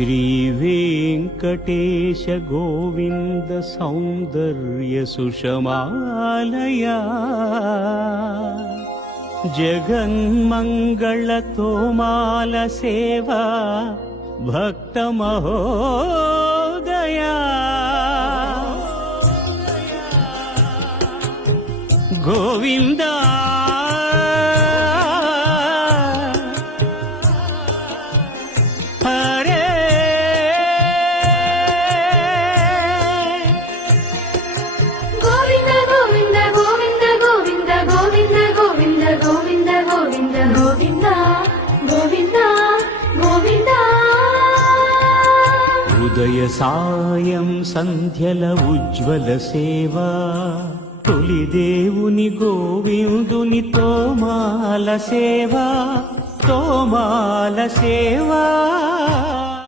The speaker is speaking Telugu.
श्रीवेङ्कटेश गोविन्द सौन्दर्य सुषमालया जगन्मङ्गल तोमाल सेवा भक्त महोदया गोविन्दा ఉదయ సాయం సంధ్యల ఉజ్వల సేవా తొలి దేవుని గోవిందుని తోమాల సేవా